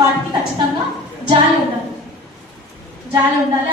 వాటికి ఖచ్చితంగా జాలి ఉండాలి.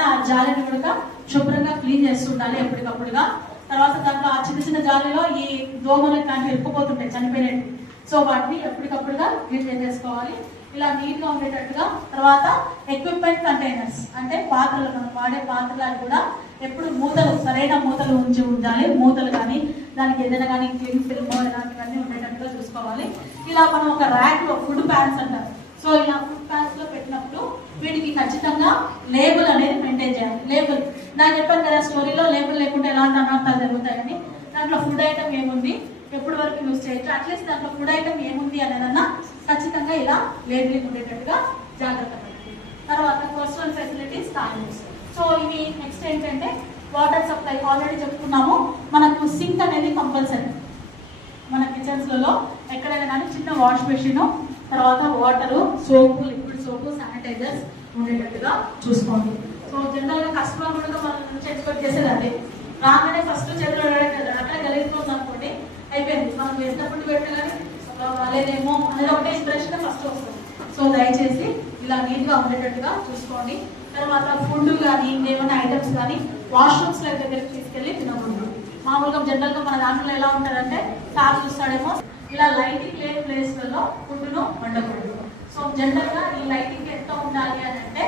ఆ జాలిని కూడా శుభ్రంగా క్లీన్ చేస్తూ ఉండాలి ఎప్పటికప్పుడుగా. తర్వాత దాంట్లో ఆ చిన్న చిన్న జాలిలో ఈ దోమలు ఇట్లాంటివి ఎక్కుపోతుంటాయి చనిపోయినవి. సో వాటిని ఎప్పటికప్పుడుగా క్లీన్ చేసేసుకోవాలి. ఇలా నీట్ గా ఉండేటట్టుగా. తర్వాత ఎక్విప్మెంట్ కంటైనర్స్ అంటే పాత్రలు, మనం వాడే పాత్రలు కూడా ఎప్పుడు మూతలు, సరైన మూతలు ఉంచి ఉండాలి. మూతలు కానీ దానికి ఏదైనా కానీ క్లీన్ ఫిల్మ్ ఇలాంటివన్నీ ఉండేటట్టుగా చూసుకోవాలి. ఇలా మనం ఒక ర్యాక్ లో ఫుడ్ ప్యాన్స్ అంటారు. సో ఇలా ఫుడ్ ప్యాన్స్ లో పెట్టినప్పుడు వీటికి ఖచ్చితంగా లేబుల్ అనేది మెయింటైన్ చేయాలి. లేబుల్ నాకు చెప్పాను కదా స్టోరీలో, లేబుల్ లేకుండా ఎలాంటి అనర్థాలు జరుగుతాయని. దాంట్లో ఫుడ్ ఐటమ్ ఏముంది, ఎప్పటి వరకు యూజ్ చేయొచ్చు, అట్లీస్ట్ దాంట్లో ఫుడ్ ఐటమ్ ఏముంది అనేదన్నా ఖచ్చితంగా ఇలా లేబులింగ్ ఉండేటట్టుగా జాగ్రత్త పడాలి. తర్వాత పర్సనల్ ఫెసిలిటీస్ టాయిలెట్స్. సో ఇవి నెక్స్ట్ ఏంటంటే వాటర్ సప్లై. ఆల్రెడీ చెప్పుకున్నాము, మనకు సింక్ అనేది కంపల్సరీ మన కిచెన్స్లలో ఎక్కడైనా కానీ. చిన్న వాష్ మెషిన్, తర్వాత వాటరు, సోపు, లిక్విడ్ సోపు, శానిటైజర్స్ ఉండేటట్టుగా చూసుకోండి. సో జనరల్ గా కస్టమర్ కూడా మన నుంచి ఎక్స్పెక్ట్ చేసేది అదే. రాగానే ఫస్ట్ చేతులు అక్కడ గెలిగిపోతుంది అనుకోండి, అయిపోయింది. మనం ఎంత ఫుడ్ పెట్టినా కానీ లేదేమో అనేది ఒకటే ఇంప్రెషన్ ఫస్ట్ వస్తుంది. సో దయచేసి ఇలా నీట్ గా ఉండేటట్టుగా చూసుకోండి. తర్వాత ఫుడ్ కానీ ఇంకేమైనా ఐటమ్స్ కానీ వాష్రూమ్స్ దగ్గరికి తీసుకెళ్లి తినకూడదు. మామూలుగా జనరల్ గా మన దాంట్లో ఎలా ఉంటారంటే సార్ చూస్తాడేమో ఇలా లైటింగ్ లేని ప్లేస్లలో ఫుడ్ ను వండకూడదు. సో జనరల్ గా ఈ లైటింగ్ ఎంత ఉండాలి అని అంటే